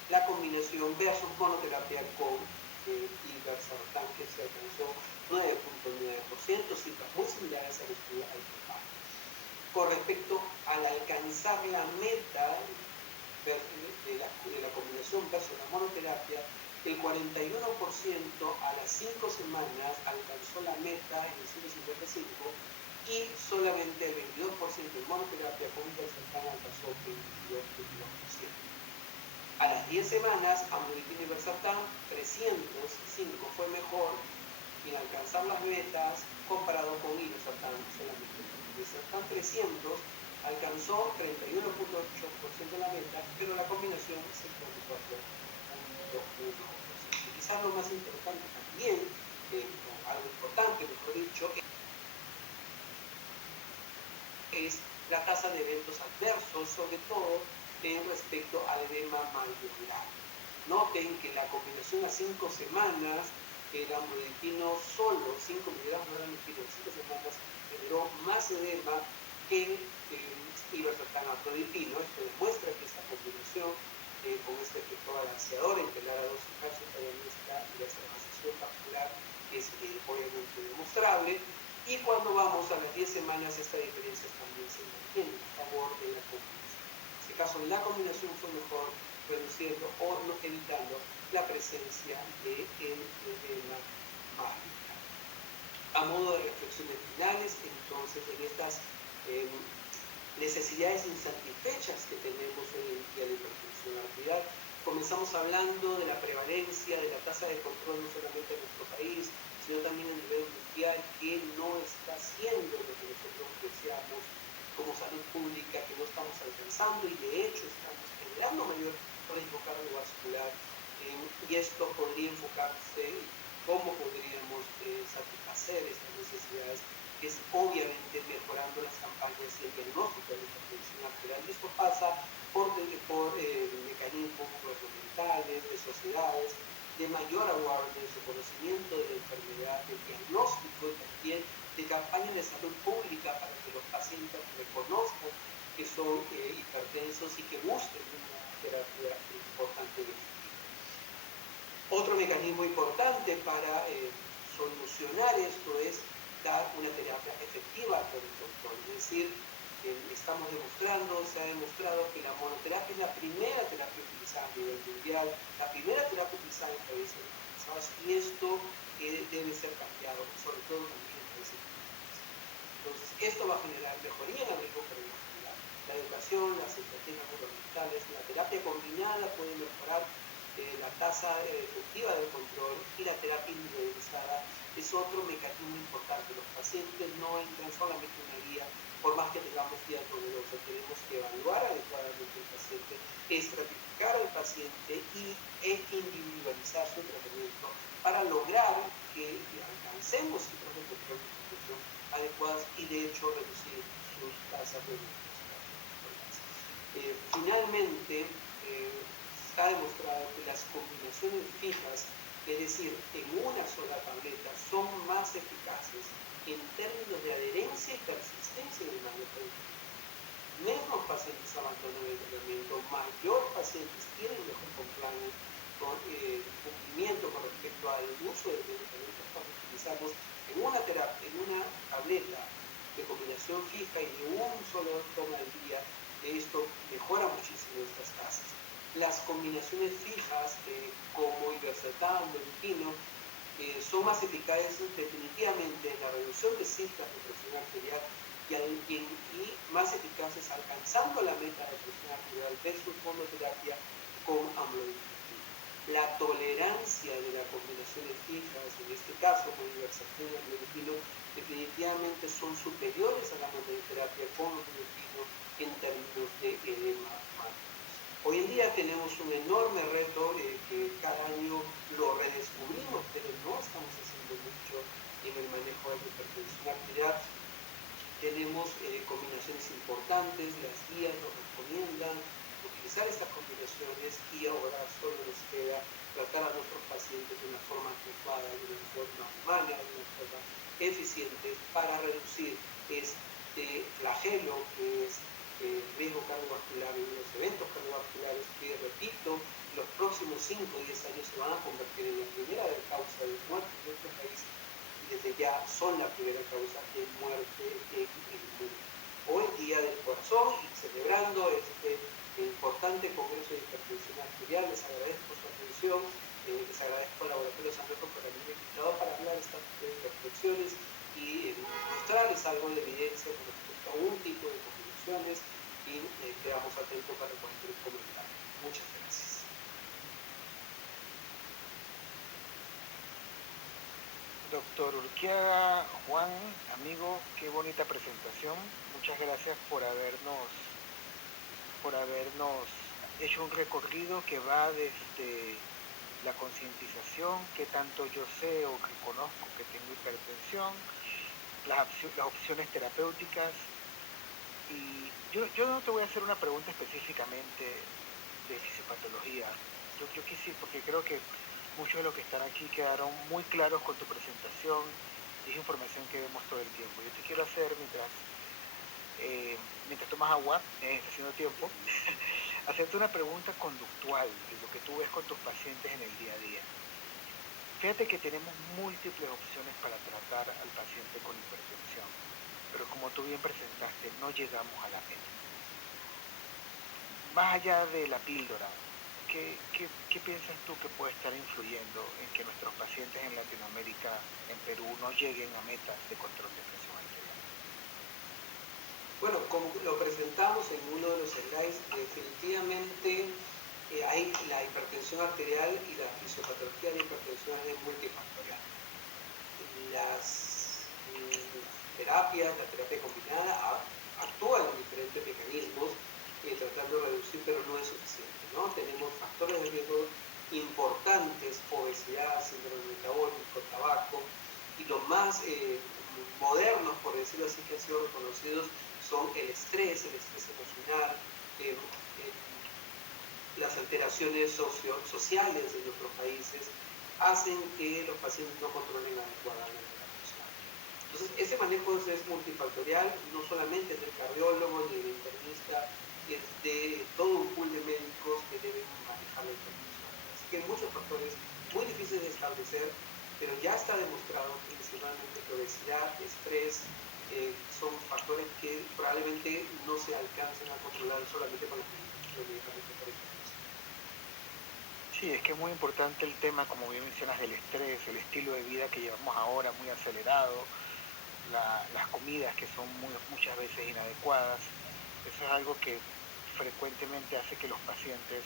la combinación versus monoterapia con irbesartán, que se alcanzó 9.9%, cifras muy similares al estudio iCombine. Con respecto al alcanzar la meta de la combinación versus la monoterapia, el 41% a las 5 semanas alcanzó la meta en el 155 y solamente el 22% en monoterapia con irbesartán alcanzó el 22%. A las 10 semanas, amlodipino y irbesartán 305 fue mejor en alcanzar las metas comparado con irbesartán solamente. Irbesartán 300 alcanzó 31.8% de la meta, pero la combinación 54.9%. quizás lo más importante también, o algo importante, mejor dicho, es la tasa de eventos adversos, sobre todo en respecto al edema malveolar. Noten que la combinación a 5 semanas, el amlodipino solo, 5 miligramos de amlodipino en 5 semanas, generó más edema que irbesartán amlodipino. Esto demuestra que esta combinación con este efecto balanceador entre el ARA2 calcitoagonista y la estabilización vascular es obviamente demostrable. Y cuando vamos a las 10 semanas, esta diferencia también se mantiene a favor de la combinación. En este caso, la combinación fue mejor, reduciendo o no, evitando la presencia de edema mágica. A modo de reflexiones finales, entonces, en estas necesidades insatisfechas que tenemos hoy en día de hipertensión arterial, comenzamos hablando de la prevalencia, de la tasa de control no solamente en nuestro país, sino también a nivel mundial, que no está haciendo lo que nosotros deseamos como salud pública, que no estamos alcanzando y de hecho estamos generando mayor riesgo cardiovascular, y esto podría enfocarse en cómo podríamos satisfacer estas necesidades, que es obviamente mejorando las campañas y el diagnóstico de hipertensión arterial. Y esto pasa por mecanismos gubernamentales, de sociedades, de mayor awareness, de conocimiento de la enfermedad, de diagnóstico y también de campañas de salud pública para que los pacientes reconozcan que son hipertensos y que busquen una terapia importante y efectiva. Otro mecanismo importante para solucionar esto es dar una terapia efectiva por el control, es decir, estamos demostrando, se ha demostrado que la monoterapia es la primera terapia utilizada a nivel mundial, la primera terapia utilizada en países avanzados, y esto debe ser cambiado, sobre todo también en países pequeños. Entonces, esto va a generar mejoría en el riesgo cardiovascular. La educación, las estrategias gubernamentales, la terapia combinada puede mejorar la tasa efectiva del control, y la terapia individualizada es otro mecanismo importante. Los pacientes no entran solamente en una guía, por más que tengamos guías novedosas, tenemos que evaluar adecuadamente al paciente, estratificar al paciente y individualizar su tratamiento para lograr que alcancemos cifras de control de hipertensión adecuadas y de hecho reducir sus tasas de eventos cardiovasculares. Finalmente, está demostrado que las combinaciones fijas, es decir, en una sola tableta, son más eficaces en términos de adherencia y persistencia en el manejo del tratamiento. Menos pacientes abandonan el tratamiento, mayor pacientes tienen mejor cumplimiento con respecto al uso de medicamentos cuando utilizamos en una tableta de combinación fija y de un solo toma al día. Esto mejora muchísimo estas tasas. Las combinaciones fijas como irbesartán, amlodipino, son más eficaces definitivamente en la reducción de cifras de presión arterial y más eficaces alcanzando la meta de presión arterial versus monoterapia con amlodipino. La tolerancia de las combinaciones fijas, en este caso con irbesartán y amlodipino, definitivamente son superiores a la monoterapia con amlodipino en términos de edema mágico. Hoy en día tenemos un enorme reto que cada año lo redescubrimos, pero no estamos haciendo mucho en el manejo de la hipertensión arterial. Tenemos combinaciones importantes, las guías nos recomiendan utilizar estas combinaciones y ahora solo nos queda tratar a nuestros pacientes de una forma adecuada, de una forma humana, de una forma eficiente para reducir este flagelo que es el riesgo cardiovascular y los eventos cardiovasculares que, repito, los próximos 5 o 10 años se van a convertir en la primera causa de muerte en nuestro país, y desde ya son la primera causa de muerte en el mundo. Hoy, Día del Corazón, y celebrando este importante Congreso de Hipertensión Arterial, les agradezco su atención, les agradezco al Laboratorio San Marcos por haberme invitado para hablar de estas reflexiones y mostrarles algo de evidencia con respecto a un tipo de combinaciones, y quedamos atentos para cualquier comentario. Muchas gracias. Doctor Urquiaga, Juan, amigo, qué bonita presentación. Muchas gracias por habernos hecho un recorrido que va desde la concientización, qué tanto yo sé o que conozco que tengo hipertensión, las opciones terapéuticas. Y yo no te voy a hacer una pregunta específicamente de fisiopatología. Yo quisiera, porque creo que muchos de los que están aquí quedaron muy claros con tu presentación y es información que vemos todo el tiempo. Yo te quiero hacer, mientras tomas agua, está haciendo tiempo, hacerte una pregunta conductual de lo que tú ves con tus pacientes en el día a día. Fíjate que tenemos múltiples opciones para tratar al paciente con hipertensión, pero como tú bien presentaste, no llegamos a la meta. Más allá de la píldora, ¿qué piensas tú que puede estar influyendo en que nuestros pacientes en Latinoamérica, en Perú, no lleguen a metas de control de presión arterial? Bueno, como lo presentamos en uno de los slides, definitivamente hay la hipertensión arterial y la fisiopatología de hipertensión es multifactorial. Las terapias, la terapia combinada actúan en diferentes mecanismos tratando de reducir, pero no es suficiente, ¿no? Tenemos factores de riesgo importantes: obesidad, síndrome metabólico, tabaco, y los más modernos, por decirlo así, que han sido reconocidos son el estrés emocional, las alteraciones sociales de nuestros países hacen que los pacientes no controlen adecuadamente la presión. Entonces, ese manejo es multifactorial, no solamente es del cardiólogo ni del internista, es de todo un pool de médicos que deben manejar la hipertensión. Así que hay muchos factores muy difíciles de establecer, pero ya está demostrado principalmente que obesidad, estrés, son factores que probablemente no se alcancen a controlar solamente con los medicamentos para hipertensión. Sí, es que es muy importante el tema, como bien mencionas, del estrés, el estilo de vida que llevamos ahora muy acelerado, las comidas que son muchas veces inadecuadas. Eso es algo que frecuentemente hace que los pacientes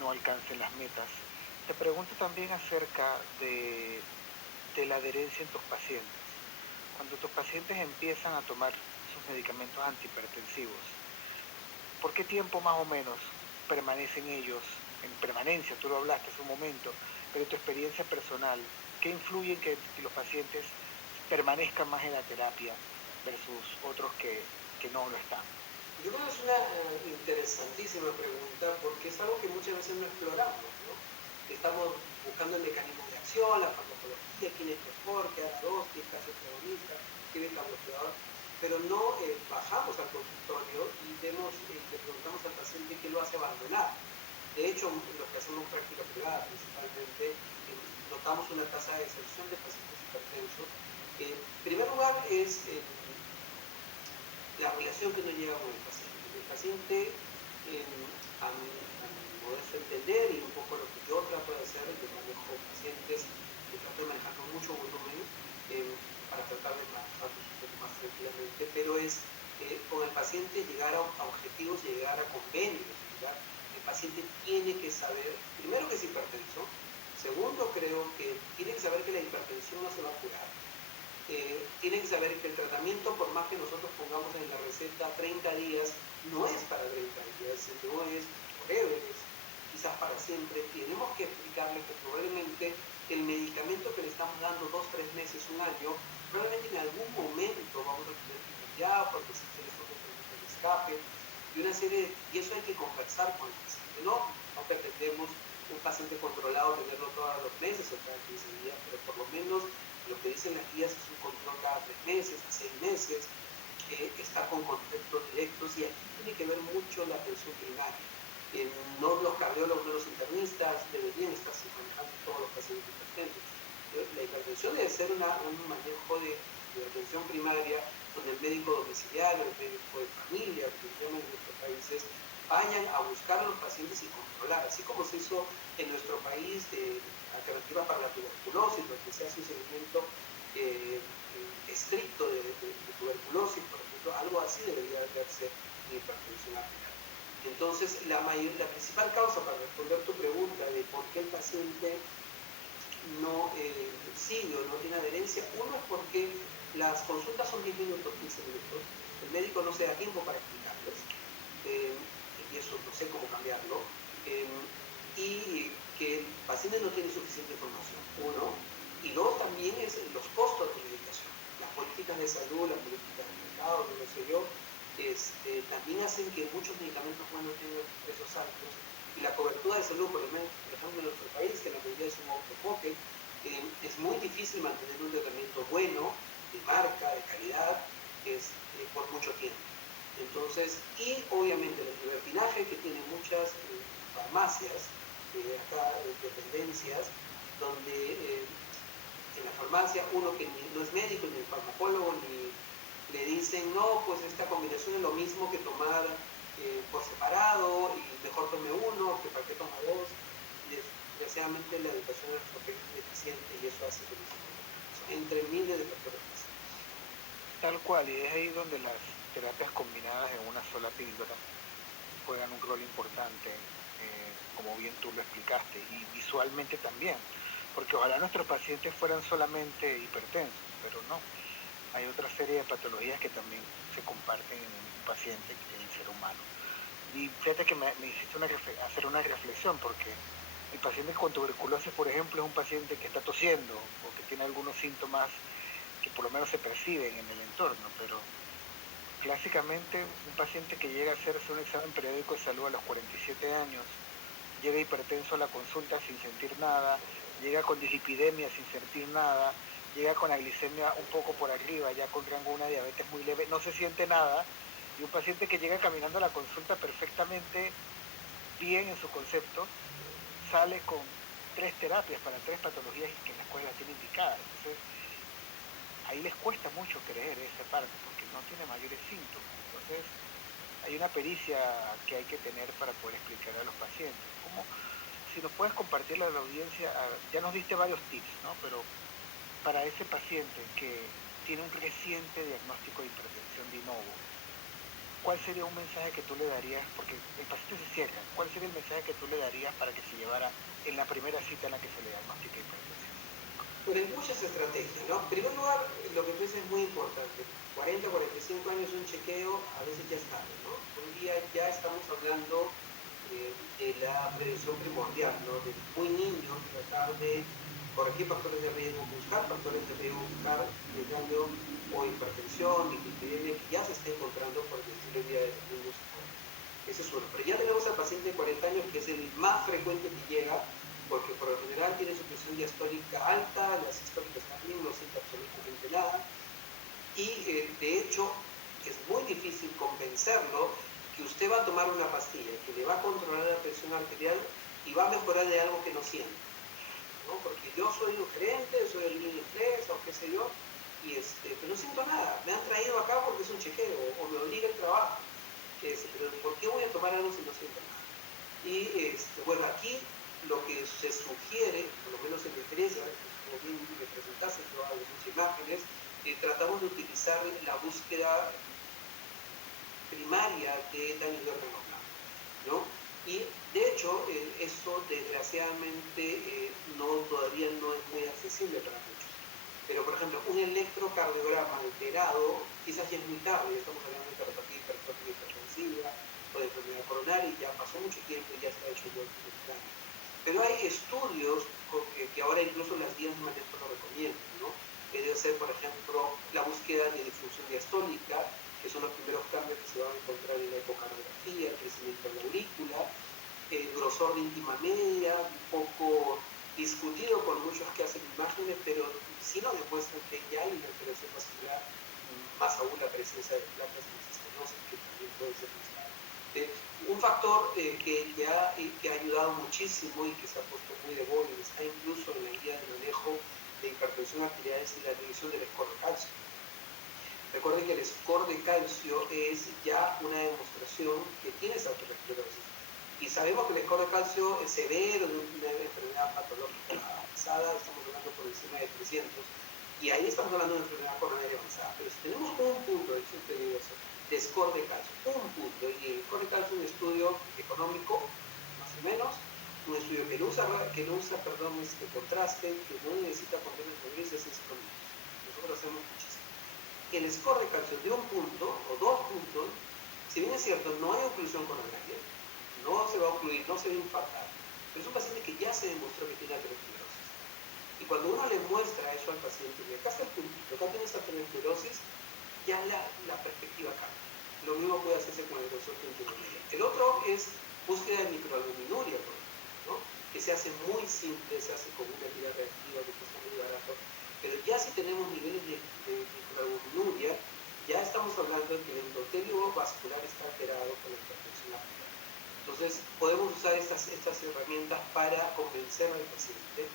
no alcancen las metas. Te pregunto también acerca de la adherencia en tus pacientes. Cuando tus pacientes empiezan a tomar sus medicamentos antihipertensivos, ¿por qué tiempo más o menos permanecen ellos en permanencia? Tú lo hablaste hace un momento, pero en tu experiencia personal, ¿qué influye en que los pacientes permanezcan más en la terapia versus otros que no lo están? Yo creo que es una interesantísima pregunta, porque es algo que muchas veces no exploramos, ¿no? Estamos buscando el mecanismo de acción, la farmacología, quién es mejor, qué haga dos, qué es protagonista, qué beta bloqueador, pero no bajamos al consultorio y le preguntamos al paciente qué lo hace abandonar. De hecho, los que hacemos práctica privada principalmente, notamos una tasa de deserción de pacientes hipertensos. En primer lugar es la relación que uno lleva con el paciente. El paciente, a mi modesto entender, y un poco lo que yo trato de hacer, yo manejo pacientes, que trato de manejar con mucho volumen para tratar de manejarlos un poco más tranquilamente, pero es con el paciente llegar a objetivos, llegar a convenios, el paciente tiene que saber, primero, que es hipertenso. Segundo, creo que tiene que saber que la hipertensión no se va a curar. Tienen que saber que el tratamiento, por más que nosotros pongamos en la receta 30 días, no es para 30 días, no es forever, es quizás para siempre. Tenemos que explicarle que probablemente el medicamento que le estamos dando 2, 3 meses, un año, probablemente en algún momento vamos a tener que cambiar porque existen estos mecanismos de escape y una serie y eso hay que conversar con el paciente, ¿no? No pretendemos un paciente controlado tenerlo todos los meses o cada 15 días, pero por lo menos lo que dicen las guías es un control cada 3 meses, 6 meses, está con contactos directos, y aquí tiene que ver mucho la atención primaria. No los cardiólogos, no los internistas deberían estar manejando todos los pacientes hipertensos. La hipertensión debe ser un manejo de atención primaria, donde el médico domiciliario, el médico de familia, que llaman en nuestros países, vayan a buscar a los pacientes y controlar, así como se hizo en nuestro país de alternativas para la tuberculosis, donde se hace un seguimiento estricto de tuberculosis, por ejemplo. Algo así debería verse en hipertensión arterial. Entonces, la principal causa, para responder tu pregunta de por qué el paciente no sigue o no tiene adherencia, uno es porque las consultas son 10 minutos, 15 minutos, el médico no se da tiempo para explicarles, y eso no sé cómo cambiarlo, y que el paciente tiene no tiene suficiente información, uno, y dos también es los costos de medicación. Las políticas de salud, las políticas de mercado, no lo sé yo, también hacen que muchos medicamentos buenos tengan precios altos y la cobertura de salud, por ejemplo en nuestro país, que la mayoría es un autopoque, es muy difícil mantener un tratamiento bueno, de marca, de calidad, por mucho tiempo. Entonces, y obviamente el libertinaje que tienen muchas farmacias, acá dependencias, donde en la farmacia uno que no es médico, ni farmacólogo, ni le dicen, no, pues esta combinación es lo mismo que tomar por separado, y mejor tome uno, que para qué toma dos. Y desgraciadamente la educación en nuestro país es deficiente y eso hace que no se tome, entre miles de factores más. Tal cual, y es ahí donde las terapias combinadas en una sola píldora juegan un rol importante, como bien tú lo explicaste, y visualmente también, porque ojalá nuestros pacientes fueran solamente hipertensos, pero no. Hay otra serie de patologías que también se comparten en el mismo paciente, en el ser humano. Y fíjate que me hiciste hacer una reflexión, porque el paciente con tuberculosis, por ejemplo, es un paciente que está tosiendo o que tiene algunos síntomas que por lo menos se perciben en el entorno, pero clásicamente un paciente que llega a hacerse un examen periódico de salud a los 47 años, llega hipertenso a la consulta sin sentir nada, llega con dislipidemia sin sentir nada, llega con la glicemia un poco por arriba, ya con rango de una diabetes muy leve, no se siente nada, y un paciente que llega caminando a la consulta perfectamente bien en su concepto, sale con 3 terapias para 3 patologías que en la escuela tiene indicadas. Entonces, ahí les cuesta mucho creer esa parte porque no tiene mayores síntomas. Entonces, hay una pericia que hay que tener para poder explicar a los pacientes. ¿Cómo? Si nos puedes compartirle a la audiencia, ya nos diste varios tips, ¿no? Pero para ese paciente que tiene un reciente diagnóstico de hipertensión de novo, ¿cuál sería un mensaje que tú le darías? Porque el paciente se cierra. ¿Cuál sería el mensaje que tú le darías para que se llevara en la primera cita en la que se le diagnostica hipertensión? Pero hay muchas estrategias, ¿no? En primer lugar, lo que tú dices es muy importante. 40, 45 años un chequeo, a veces ya es tarde, ¿no? Hoy día ya estamos hablando de la prevención primordial, ¿no? De muy niño tratar de corregir factores de riesgo, buscar factores de riesgo, buscar el daño o hipertensión, dislipidemia que ya se está encontrando por el estilo de vida de los niños. Ese es uno. Pero ya tenemos al paciente de 40 años, que es el más frecuente que llega, porque por lo general tiene su presión diastólica alta, las sistólicas también, no siente absolutamente nada. Y de hecho, es muy difícil convencerlo que usted va a tomar una pastilla que le va a controlar la presión arterial y va a mejorar de algo que no siente, ¿no? Porque yo soy un gerente, soy el niño inglés o qué sé yo, y pero no siento nada. Me han traído acá porque es un chequeo o me obliga el trabajo. Pero ¿por qué voy a tomar algo si no siento nada? Y bueno, aquí lo que se sugiere, por lo menos en mi experiencia, como bien me presentaste, yo hago muchas imágenes, tratamos de utilizar la búsqueda primaria de daño de órgano blanco, ¿no? Y de hecho, eso desgraciadamente todavía no es muy accesible para muchos. Pero, por ejemplo, un electrocardiograma alterado, quizás ya es muy tarde, estamos hablando de cardiopatía hipertrófica hipertensiva o de enfermedad coronaria, y ya pasó mucho tiempo y ya está hecho el daño. Pero hay estudios que ahora incluso las guías de manejo lo recomiendan, ¿no? Que debe ser, por ejemplo, la búsqueda de disfunción diastólica, que son los primeros cambios que se van a encontrar en la ecocardiografía, el crecimiento de la aurícula, el grosor de íntima media, un poco discutido por muchos que hacen imágenes, pero sí nos demuestran que ya hay una alteración vascular, más aún la presencia de placas en cisternosis, que también puede ser mezclada. Un factor que ha ayudado muchísimo y que se ha puesto muy de moda y está incluso en la guía de manejo de hipertensión arterial es la revisión del score de calcio. Recuerden que el score de calcio es ya una demostración que tienes aterosclerosis. Y sabemos que el score de calcio es severo de una enfermedad patológica avanzada, estamos hablando por encima de 300, y ahí estamos hablando de una enfermedad coronaria avanzada. Pero si tenemos un punto, yo siempre digo eso, de score de calcio, un punto, y el score de calcio es un estudio económico, más o menos, un estudio que no usa contraste, que no necesita controles de grises y nosotros hacemos muchísimo. El score de calcio de un punto o 2 puntos, si bien es cierto, no hay oclusión coronaria, no se va a ocluir, no se va a infartar, pero es un paciente que ya se demostró que tiene aterosclerosis. Y cuando uno le muestra eso al paciente, y acá está el puntito, acá tienes aterosclerosis, ya la perspectiva cambia. Lo mismo puede hacerse con el grosor puntiforme. El otro es búsqueda de microalbuminuria, por ejemplo, ¿no? Que se hace muy simple, se hace con una tira reactiva que cuesta muy barato, pero ya si tenemos niveles de microalbuminuria, ya estamos hablando de que el endotelio vascular está alterado por la hipertensión arterial. Entonces, podemos usar estas herramientas para convencer al paciente,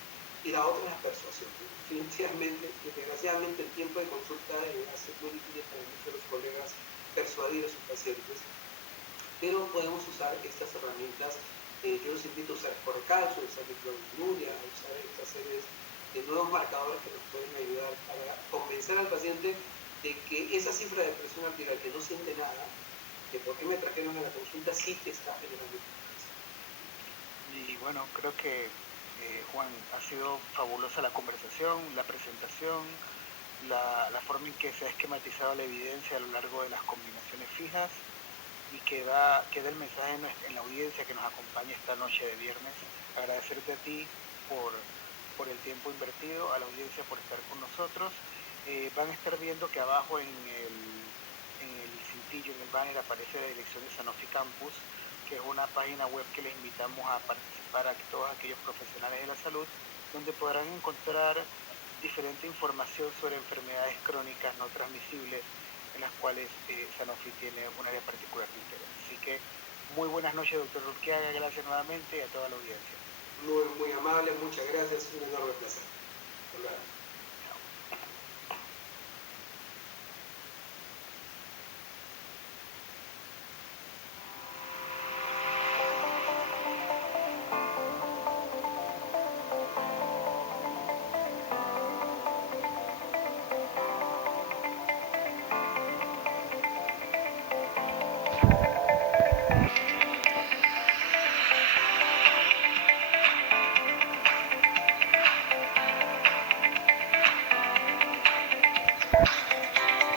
y la otra es la persuasión. Definitivamente, desgraciadamente, el tiempo de consulta hace muy difícil para muchos de los colegas persuadir a sus pacientes, pero podemos usar estas herramientas. Yo los invito a usar esporrecalcio, a usar microalbuminuria, a usar estas series de nuevos marcadores que nos pueden ayudar para convencer al paciente de que esa cifra de presión arterial que no siente nada, de por qué me trajeron a la consulta, sí te está generando. Y bueno, creo que Juan, ha sido fabulosa la conversación, la presentación, la forma en que se ha esquematizado la evidencia a lo largo de las combinaciones fijas y que da el mensaje en la audiencia que nos acompaña esta noche de viernes. Agradecerte a ti por el tiempo invertido, a la audiencia por estar con nosotros. Van a estar viendo que abajo en el cintillo, en el banner, aparece la dirección de Sanofi Campus, que es una página web que les invitamos a participar a todos aquellos profesionales de la salud, donde podrán encontrar diferente información sobre enfermedades crónicas no transmisibles en las cuales Sanofi tiene un área particular de interés. Así que muy buenas noches, doctor Urquiaga, gracias nuevamente y a toda la audiencia. Muy, muy amable, muchas gracias, un enorme placer. Hasta luego. Chao.